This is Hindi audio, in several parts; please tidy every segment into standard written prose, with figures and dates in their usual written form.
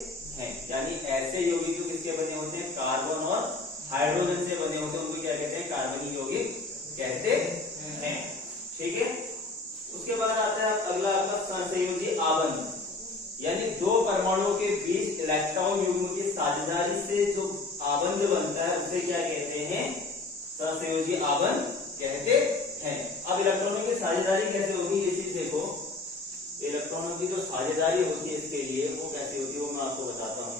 हैं। यानी ऐसे यौगिक जो किसके बने होते हैं, कार्बन और हाइड्रोजन से बने होते हैं, उनको क्या कहते हैं, कार्बनिक यौगिक कहते हैं। ठीक है। उसके बाद आता है अगला आपका सहसंयोजी आबंध, यानी दो परमाणुओं के बीच इलेक्ट्रॉन युग्म की साझेदारी से जो आबंध बनता है उसे क्या कहते हैं, सहसंयोजी आबंध कहते हैं। अब इलेक्ट्रॉनों की साझेदारी कैसे होगी ये चीज देखो, इलेक्ट्रॉनों की जो साझेदारी होती है इसके लिए वो कैसे होती है वो मैं आपको बताता हूं।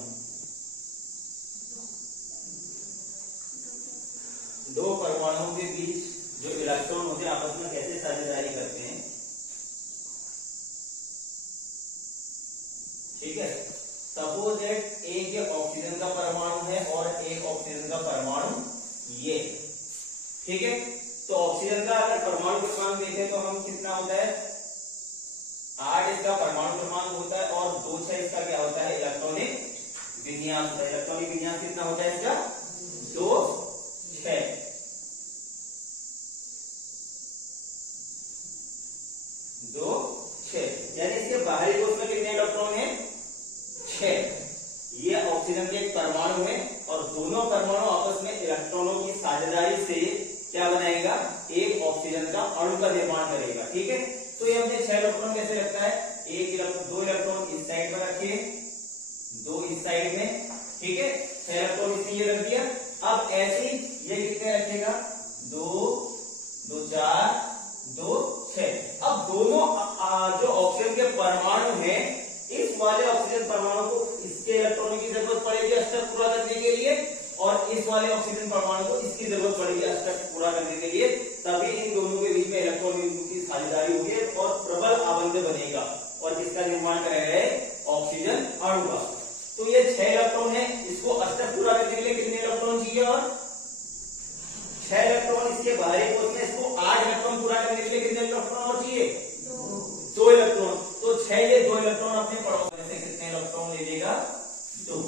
दो परमाणुओं के बीच जो इलेक्ट्रॉन होते हैं आपस में कैसे साझेदारी करते हैं, ठीक है। सपोज दैट एक ऑक्सीजन का परमाणु है और एक ऑक्सीजन का परमाणु ये, ठीक है। तो ऑक्सीजन का अगर परमाणु क्रमांक देखें तो हम कितना होता है, 8 इसका परमाणु क्रमांक होता है और 2 6 इसका क्या होता है, इलेक्ट्रॉनिक विन्यास होता है। इलेक्ट्रॉनिक विन्यास कितना होता है इसका, 2 6। यानी इसके बाहरी कोश में कितने इलेक्ट्रॉन है, 6। ये ऑक्सीजन के एक परमाणु है और दोनों परमाणु आपस में इलेक्ट्रॉनों की साझेदारी से क्या बनाएगा, एक ऑक्सीजन का अणु का निर्माण करेगा। ठीक है। तो ये हमने 6 इलेक्ट्रॉन कैसे लगता है, दो इलेक्ट्रॉन इस साइड पर रखिए, 2 इस साइड में, ठीक है। 6 इलेक्ट्रॉन इसमें ये रख दिया। अब ऐसे ही ये कितने रखेगा, 2 2 4 2 6। अब दोनों जो ऑक्सीजन के परमाणु हैं, इस वाले ऑक्सीजन परमाणु को इसके इलेक्ट्रॉनों की जरूरत पड़ेगी अष्टक पूरा करने के लिए और इस वाले ऑक्सीजन परमाणु को इसकी जरूरत पड़ेगी अष्टक पूरा करने के लिए, तभी इन दोनों के बीच में इलेक्ट्रॉन की साझेदारी होगी और प्रबल आबंध बनेगा और किसका निर्माण करेगा, ऑक्सीजन अणु का। तो ये 6 इलेक्ट्रॉन है, इसको अष्टक पूरा करने के लिए कितने इलेक्ट्रॉन चाहिए, और 6 इलेक्ट्रॉन इसके बाहरी कोश में, इसको 8 इलेक्ट्रॉन पूरा करने के लिए कितने इलेक्ट्रॉन और चाहिए, 2 इलेक्ट्रॉन। तो 6 ये 2 इलेक्ट्रॉन अपने पड़ोस में से कितने इलेक्ट्रॉन ले लेगा, 2।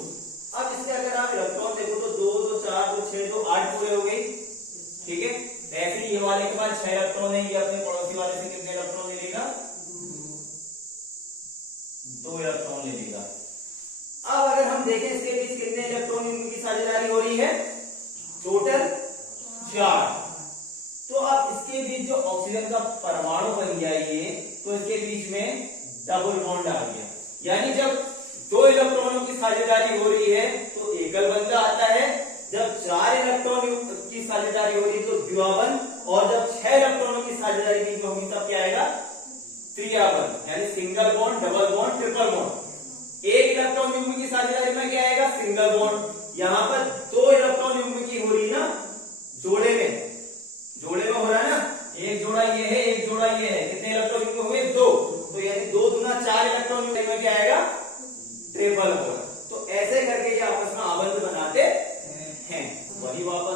अब इसके अगर आप इलेक्ट्रॉन देखो तो 2 2 4 2 6 2 8 पूरे हो गई, ठीक है। ऐसे ही ये वाले के पास 6 इलेक्ट्रॉन है, ये अपने पड़ोसी वाले से कितने इलेक्ट्रॉन ले लेगा, 2 इलेक्ट्रॉन ले लेगा। अब अगर हम देखें इसके बीच कितने इलेक्ट्रॉन की साझेदारी हो रही है, टोटल 4। तो अब इसके बीच जो ऑक्सीजन का परमाणु बन गया ये, तो इसके बीच में डबल बॉन्ड आ गया। यानी जब 2 इलेक्ट्रॉनों की साझेदारी हो रही है तो एकल बंध आता है, जब 4 इलेक्ट्रॉन की साझेदारी हो रही है तो द्विबंध, और जब 6 इलेक्ट्रॉनों की साझेदारी बीच में होगी तब क्या आएगा, त्रिबंध, यानी single bond, double bond, triple bond. एक इलेक्ट्रॉन युग्म की साझेदारी में क्या आएगा, सिंगल बॉन्ड। यहां पर 2 इलेक्ट्रॉन युग्म की हो रही है ना, जोड़े में हो रहा है ना, एक जोड़ा ये है एक जोड़ा ये है, कितने इलेक्ट्रॉन युग्म हुए, 2। तो यानी 2 दूना 4 इलेक्ट्रॉन युग्म में क्या आएगा, ट्रिपल बॉन्ड। तो ऐसे करके ये आपस में आबंध बनाते हैं। वही वापस